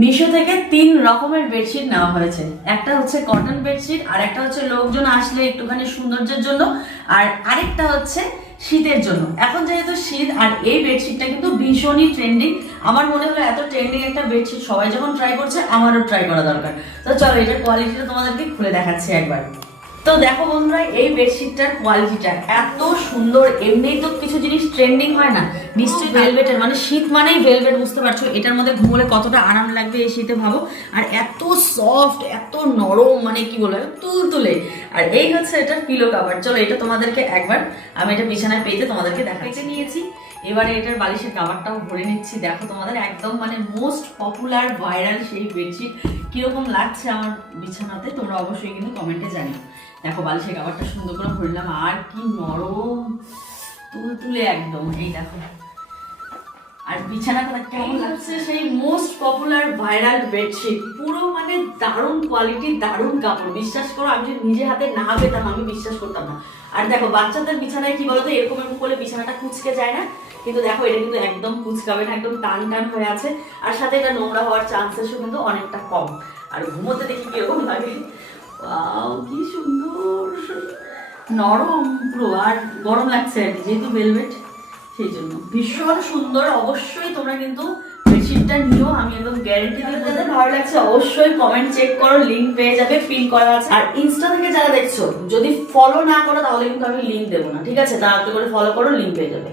মিশো থেকে 3 রকমের বেডশিট নেওয়া হয়েছে। একটা হচ্ছে কটন বেডশিট, আর একটা হচ্ছে লোকজন আসলে একটুখানি সৌন্দর্যের জন্য, আর আরেকটা হচ্ছে শীতের জন্য। এখন যেহেতু শীত, আর এই বেডশিটটা কিন্তু ভীষণই ট্রেন্ডিং। আমার মনে হলো এত ট্রেন্ডিং একটা বেডশিট সবাই যখন ট্রাই করছে, আমারও ট্রাই করা দরকার। তো চলো এটার কোয়ালিটিটা তোমাদেরকে খুলে দেখাচ্ছি একবার। তো দেখো বন্ধুরা, এই বেডশিটটার কোয়ালিটিটা এত সুন্দর। এমনিই তো কিছু জিনিস ট্রেন্ডিং হয় না, নিশ্চয়ই ভেলভেটের, মানে শীত মানেই ভেলভেট, বুঝতে পারছো এটার মধ্যে ঘুমোলে কতটা আরাম লাগবে এই শীতে ভাবো। আর এত সফট, এত নরম, মানে কি বলবো, তুলতুলে। আর এই হচ্ছে এটার পিলো কাভার। চলো এটা তোমাদেরকে একবার, আমি এটা বিছানায় পেতে তোমাদেরকে দেখাতে নিয়েছি। এবারে এটার বালিশের কাভারটাও ভরে নিচ্ছি। দেখো তোমাদের একদম মানে মোস্ট পপুলার ভাইরাল সেই বেডশিট কিরকম লাগছে আমার বিছানাতে, তোমরা অবশ্যই কিন্তু কমেন্টে জানিও। দেখো বালিশের কাভারটা সুন্দর করে ভরলাম, আর কি নরম, তুলতুলে একদম। এই দেখো, আর বিছানাটা কেমন লাগছে, সেই মোস্ট পপুলার ভাইরাল বেডশিট। পুরো মানে দারুণ কোয়ালিটি, দারুণ কাপড়। বিশ্বাস করো, আমি যদি নিজে হাতে না পেতাম আমি বিশ্বাস করতাম না। আর দেখো বাচ্চাদের বিছানায় কি বলতো, এরকম এরকম করলে বিছানাটা কুচকে যায় না, কিন্তু দেখো এটা কিন্তু একদম কুচকাবে না, একদম টান টান হয়ে আছে। আর সাথে এটা নোংরা হওয়ার চান্সেসও কিন্তু অনেকটা কম। আর ঘুমোতে দেখি কিরকম লাগে, ওয়াও কি সুন্দর, নরম পুরো। আর গরম লাগছে আর কি, যেহেতু ভেলভেট সেই জন্য ভীষণ সুন্দর। অবশ্যই তোমরা কিন্তু বেডশিটটা নিও, আমি একদম গ্যারেন্টি দিয়ে বলতে। ভালো লাগছে অবশ্যই কমেন্ট চেক করো, লিঙ্ক পেয়ে যাবে, পিন করা আছে। আর ইনস্টা থেকে যারা দেখছো, যদি ফলো না করো তাহলে কিন্তু আমি লিঙ্ক দেবো না, ঠিক আছে? তাড়াতাড়ি করে ফলো করো, লিঙ্ক পেয়ে যাবে।